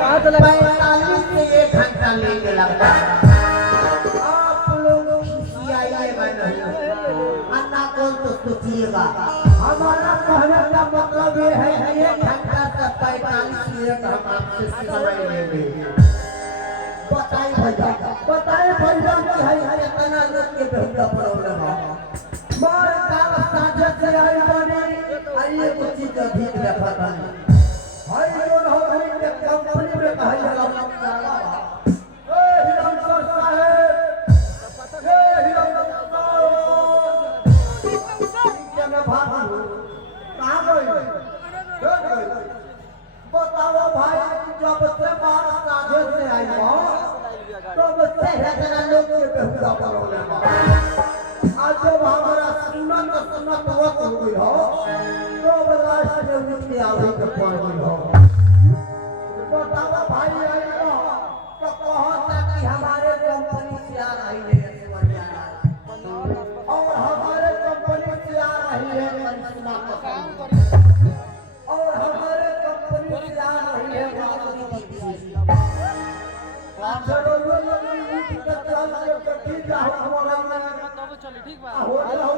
45 से 1 घंटा लेने लगता है। आप लोग खिसियाइए नहीं, अन्ना कौन तो सोचिएगा। हमारा कहने का मतलब ये है कि 1 घंटा से 45 मिनट हम आपसे समय लेंगे। बताइए भैया कि है इतना लोग के बहुत प्रॉब्लम है। मार काम साझे से आई बनी आइए कुछ चीज अधिक देखा था। हाय लोन हो गई के कंपनी में कहाई लगा साला। ए हिरमसर साहब, ए हिरमसर साहब, क्या मैं भाग हूं कहां गई? बताओ भाई जब से मार साझे से आई हो तब से इतना लोग के बेहुदा प्रॉब्लम है। आज जब हमारा सुनत वक्त हो गई हो तो लास्ट में उठ के आवे के पड़ गई हो। बताओ भाई आई हो तो कहता कि हमारे कंपनी से आ रही है और हमारे कंपनी से आ रही है करिश्मा और हमारे कंपनी से आ रही है चलो उठ के चल के ठीक जाओ हमारा में चली ठीक बा हो जाओ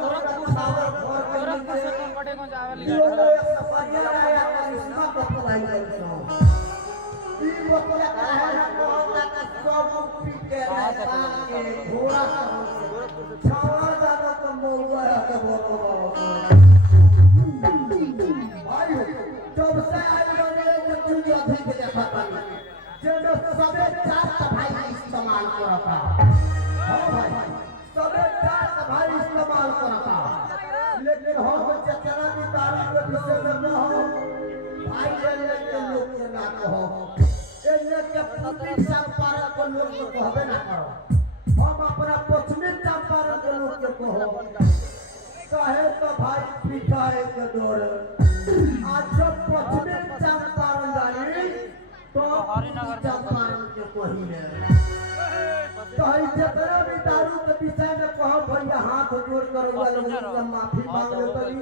सावर घर तोरा से कौन कटे को जावे ली सफरिया आया करिश्मा को पढ़ाई जाओ ई बकरा है ना कहता कि सब पीट के के घोड़ा छावा जाना तो मौआ है के बोलो भाई जब से आई बने जो चीज अधिक देखा था जो सबे चार भाई इस्तेमाल करता। हां भाई सबे चार भाई इस्तेमाल करता लेकिन हम चचरा की तारीफ के विषय में न हो भाई के लोग के ना कहो एने के पति चंपारण को लोग को कहबे ना करो। हम अपना पश्चिमी चंपारण के लोग के कहो कहे तो भाई पिटाए के डोर आज जब पश्चिमी चंपारण जानी तो हरिनगर चंपारण के कही है कहीं जितना भी दारू के विषय में कहो भैया हाथ जोड़ कर लोग माफी मांग लो कभी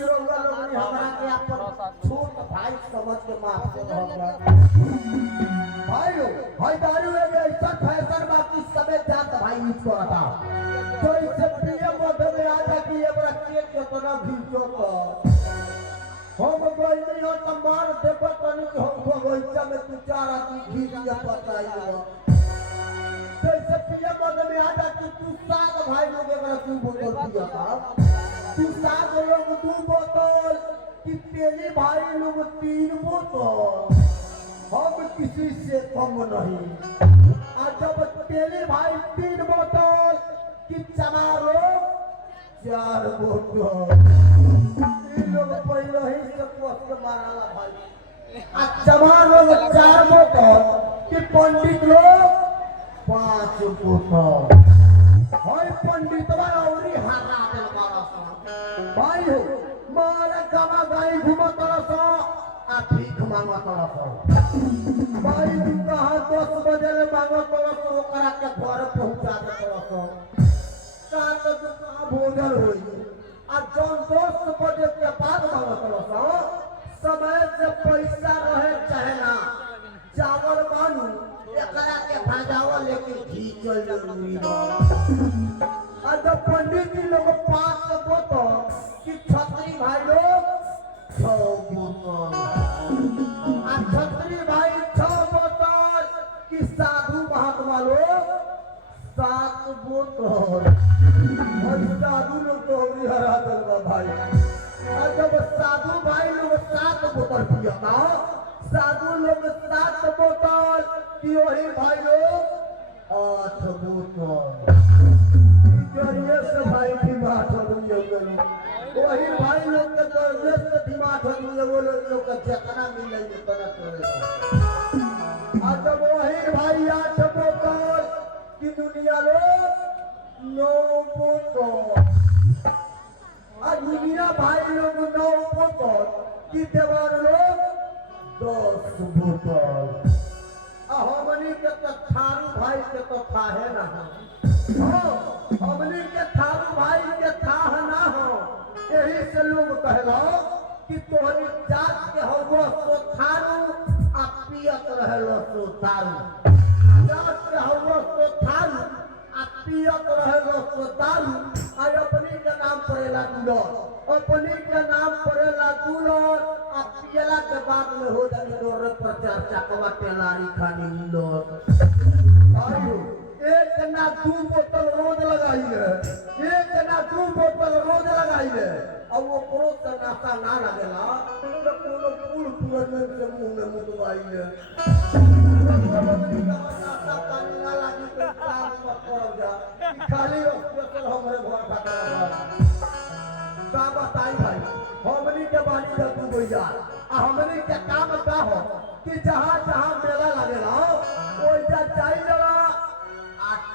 लोग हमारा के अपन छोट भाई समझ के माफ कर भाई भाई दारू में ऐसा फैशन बाकी सबे जात भाई यूज करता तो इससे पीएम मध्य में आ जा कि एक केक के तो घिंचो तो हम कोई नहीं हो तो मार देखो तनी हम बगीचा में तू चार आदमी घी दिया बताइए जैसे पीएम मध्य में आ जा कि तू 7 भाई लोग एक 2 बोतल पिया था तू 7 लोग 2 बोतल कि पहले भाई लोग 3 बोतल हम किसी से कम नहीं। आज जब पहले भाई 3 बोतल कि चमारो 4 बोतल लोग पहले ही से पोस्ट माराला भाई आ चमारो 4 बोतल कि पंडित लोग 5 बोतल भाई पंडितवा औरी हारा देल बारस भाई हो मारा गवा गाई घुमत रस आ ठीक मांगत रस भाई तू कहां 10 बजे ले मांगत रस ओकरा के घर पहुंचा देत रस सात कहां भोजन होई आ जौन 10 बजे के बाद मांगत रस समय से पैसा रहे चाहे ना चावल मानू एकरा के भाजावा लेकिन घी चल जरूरी बा आ जब पंडित जी लोग 5 बोतल कि छतरी भाई लोग 6 बोतल आ छतरी भाई 6 बोतल कि साधु महात्मा लोग 7 बोतल और साधु लोग तो हरा दल भाई आ जब साधु भाई लोग 7 बोतल पिया ना साधु लोग 7 बोतल कि वही भाई लोग 8 बोतल जरिए से भाई दिमाग हो गई वही भाई लोग के जरिए से दिमाग हो गई वो लोग का जितना मिले उतना करे आ जब वही भाई 8 बोतल कि दुनिया लोग 9 बोतल आ दुनिया भाई लोग 9 बोतल कि देवान लोग 10 बोतल हमनी के तो थारू भाई के तो था है ना हमनी के थारू भाई के था ना हो यही से लोग कहलो कि तोहरी जात के हो सो थारू आ पियत रहेलो सो दारू जात रहलो सो थारू आ पियत रहेलो सो दारू आ अपनी के नाम पड़ेला दुलर अपनी के नाम पड़ेला दुलर आ पियला के बाद में हो जानी डोर पर चर्चा कवा टेलारी खानी लोग आयो एक ना दू बोतल रोज लगाइए एक ना दू बोतल रोज लगाइए अब वो करो से नाता ना लगेला तो कोनो फूल पूरन से मुंह में मुदवाइए नाता पानी ना लागी तो काम मत करो जा खाली हॉस्पिटल हमरे घर खाता का बताई भाई हमनी के बानी द तू भैया आ हमनी के काम का हो कि जहां जहां मेला लगेला ओइजा जाइला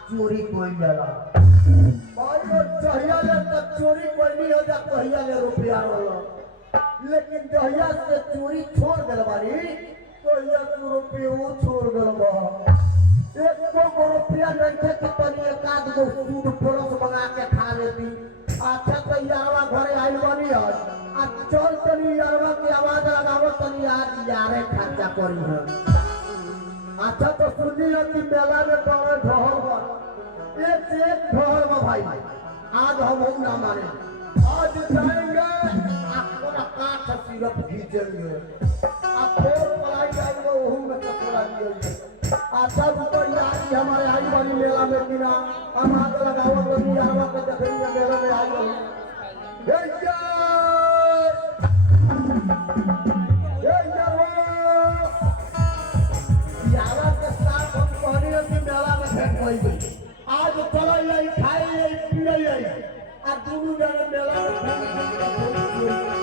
चोरी कोई जला भाई वो जहिया ले तक चोरी कोई नहीं हो जा कहिया ले रुपया रोलो लेकिन जहिया से चोरी छोड़ गल बानी तो ये रुपया वो छोड़ गल बा एक को रुपया नहीं थे कि तनी एकाध गो सूद पड़ोस मंगा के खा लेती अच्छा तो यारवा घरे आइल बानी आज आ चल तनी यारवा की आवाज लगावो तनी आज यारे खर्चा करी है अच्छा तो सुनी कि मेला में बड़ा ढोल बा एक से एक ढोल बा भाई आज हम ना माने आज जाएंगे आपको ना काट सिर्फ खींचेंगे आप फोर पलाई जाएंगे वहू में चक्रा दिएंगे अच्छा तो यार हमारे आई वाली मेला में बिना हम हाथ लगाओ तो यारवा के देखेंगे मेला में आई वाली आज चल खाए पिए आ दूर मेला में